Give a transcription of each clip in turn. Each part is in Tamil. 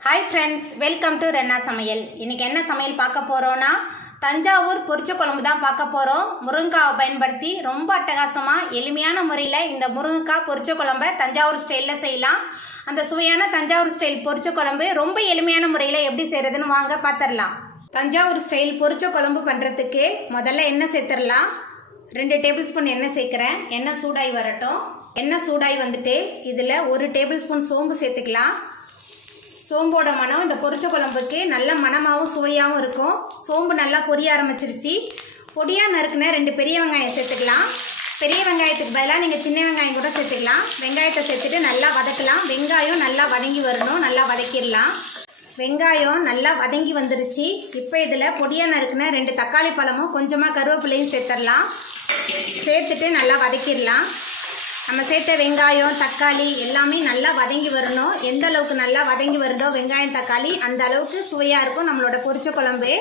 hi friends welcome to Rena सமையல் இன்னைக்கு என்ன சமையல் பார்க்க போறோம்னா தஞ்சாவூர் பொரிச்ச குழம்பு தான் பார்க்க போறோம் முருங்கைக்காவை பயன்படுத்தி ரொம்ப அட்டகாசமா எளிமையான முறையில் இந்த முருங்கைக்காய் பொரிச்ச குழம்பை தஞ்சாவூர் ஸ்டைல்ல செய்யலாம் அந்த சுவையான தஞ்சாவூர் ஸ்டைல் பொரிச்ச குழம்பு ரொம்ப எளிமையான முறையில் எப்படி செய்யறதுன்னு வாங்க பார்த்துடலாம் தஞ்சாவூர் ஸ்டைல் பொரிச்ச குழம்பு பண்றதுக்கு முதல்ல எண்ணெய் சேர்த்துடலாம் 2 டேபிள் ஸ்பூன் எண்ணெய் சேர்க்கிறேன் எண்ணெய் சூடாகி வரட்டும் எண்ணெய் சூடாகி வந்துட்டு இதில் 1 டேபிள் ஸ்பூன் சோம்பு சேர்த்துக்கலாம் சோம்போட மனம் இந்த பொரிச்ச குழம்புக்கு நல்ல மனமாகவும் சுவையாகவும் இருக்கும் சோம்பு நல்லா பொரிய ஆரம்பிச்சிருச்சு பொடியாக நறுக்குன 2 பெரிய வெங்காயம் சேர்த்துக்கலாம் பெரிய வெங்காயத்துக்கு பதிலாக நீங்கள் சின்ன வெங்காயம் கூட சேர்த்துக்கலாம் வெங்காயத்தை சேர்த்துட்டு நல்லா வதக்கலாம் வெங்காயம் நல்லா வதங்கி வரணும் நல்லா வதக்கிடலாம் வெங்காயம் நல்லா வதங்கி வந்துருச்சு இப்போ இதில் பொடியாக நறுக்குன 2 தக்காளி பழமும் கொஞ்சமாக கருவேப்பிலையும் சேர்த்துடலாம் சேர்த்துட்டு நல்லா வதக்கிடலாம் நம்ம சேர்த்த வெங்காயம் தக்காளி எல்லாமே நல்லா வதங்கி வரணும் எந்த அளவுக்கு நல்லா வதங்கி வருதோ வெங்காயம் தக்காளி அந்த அளவுக்கு சுவையாக இருக்கும் நம்மளோட பொரிச்ச குழம்பு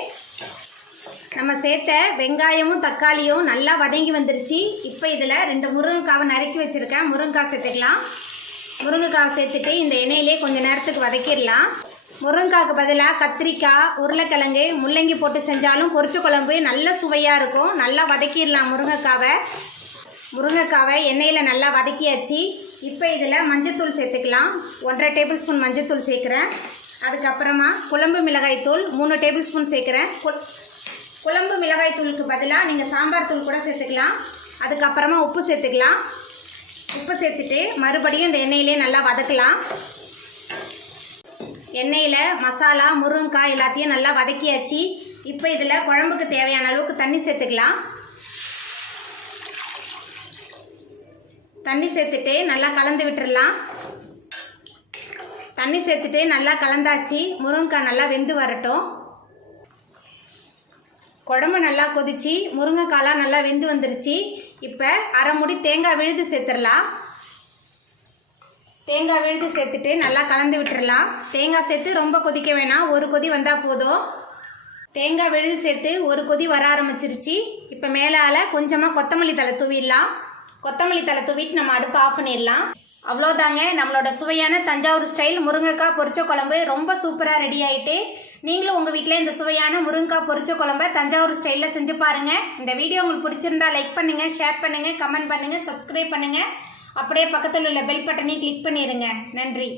நம்ம சேர்த்த வெங்காயமும் தக்காளியும் நல்லா வதங்கி வந்துருச்சு இப்போ இதில் 2 முருங்கைக்காவை நறுக்கி வச்சுருக்கேன் முருங்கைக்காய் சேர்த்துக்கலாம் முருங்கைக்காவை சேர்த்துட்டு இந்த எண்ணெயிலே கொஞ்சம் நேரத்துக்கு வதக்கிடலாம் முருங்கைக்காய்க்கு பதிலாக கத்திரிக்காய் உருளைக்கிழங்கு முள்ளங்கி போட்டு செஞ்சாலும் பொரிச்ச குழம்பு நல்ல சுவையாக இருக்கும் நல்லா வதக்கிடலாம் முருங்கைக்காவை எண்ணெயில் நல்லா வதக்கியாச்சு இப்போ இதில் மஞ்சத்தூள் சேர்த்துக்கலாம் 1.5 டேபிள் ஸ்பூன் மஞ்சத்தூள் சேர்க்குறேன் அதுக்கப்புறமா குழம்பு மிளகாய் தூள் 3 டேபிள் ஸ்பூன் சேர்க்குறேன் குழம்பு மிளகாய் தூளுக்கு பதிலாக நீங்கள் சாம்பார் தூள் கூட சேர்த்துக்கலாம் அதுக்கப்புறமா உப்பு சேர்த்துக்கலாம் உப்பு சேர்த்துட்டு மறுபடியும் இந்த எண்ணெயிலே நல்லா வதக்கலாம் எண்ணெயில் மசாலா முருங்கைக்காய் எல்லாத்தையும் நல்லா வதக்கியாச்சு இப்போ இதில் குழம்புக்கு தேவையான அளவுக்கு தண்ணி சேர்த்துக்கலாம் தண்ணி சேர்த்துட்டு நல்லா கலந்து விட்டுடலாம் தண்ணி சேர்த்துட்டு நல்லா கலந்தாச்சு முருங்கைக்காய் நல்லா வெந்து வரட்டும் குழம்பு நல்லா கொதிச்சு முருங்கைக்காய்லாம் நல்லா வெந்து வந்துருச்சு இப்போ அரை மூடி தேங்காய் விழுது சேர்த்துடலாம் தேங்காய் விழுது சேர்த்துட்டு நல்லா கலந்து விட்டுடலாம் தேங்காய் சேர்த்து ரொம்ப கொதிக்க வேணாம் ஒரு கொதி வந்தால் போதும் தேங்காய் விழுது சேர்த்து ஒரு கொதி வர ஆரம்பிச்சிருச்சு இப்போ மேலால் கொஞ்சமாக கொத்தமல்லி தழை தூவிடலாம் கொத்தமல்லி தழை தூவிட்டு நம்ம அடுப்பு ஆஃப் பண்ணிடலாம் அவ்வளோதாங்க நம்மளோட சுவையான தஞ்சாவூர் ஸ்டைல் முருங்கைக்காய் பொரிச்ச குழம்பு ரொம்ப சூப்பராக ரெடி ஆகிட்டு நீங்களும் உங்கள் வீட்டில் இந்த சுவையான முருங்கைக்காய் பொரிச்ச குழம்பை தஞ்சாவூர் ஸ்டைலில் செஞ்சு பாருங்கள் இந்த வீடியோ உங்களுக்கு பிடிச்சிருந்தா லைக் பண்ணுங்கள் ஷேர் பண்ணுங்கள் கமெண்ட் பண்ணுங்கள் சப்ஸ்கிரைப் பண்ணுங்கள் அப்படியே பக்கத்தில் உள்ள பெல் பட்டனையும் கிளிக் பண்ணிடுங்க நன்றி